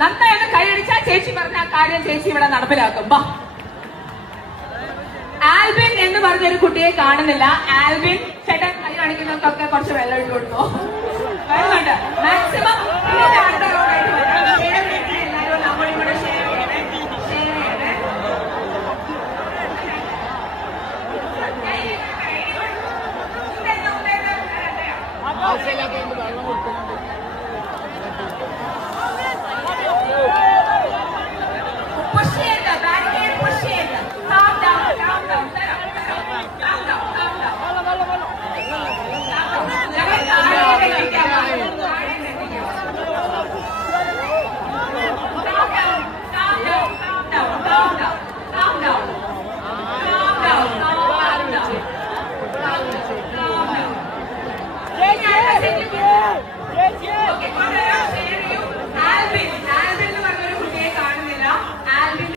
നന്നായി ഒന്ന് കൈയടിച്ചാൽ ചേച്ചി പറഞ്ഞ ആ കാര്യം ചേച്ചി ഇവിടെ നടപ്പിലാക്കും. ബാ. ആൽബിൻ എന്ന് പറഞ്ഞൊരു കുട്ടിയെ കാണുന്നില്ല. ആൽബിൻ ചേട്ടൻ കൈ കാണിക്കുന്നവർക്കൊക്കെ കുറച്ച് വെള്ളം ഇട്ട് കൊടുത്തോ. വരുന്നുണ്ട് മാക്സിമം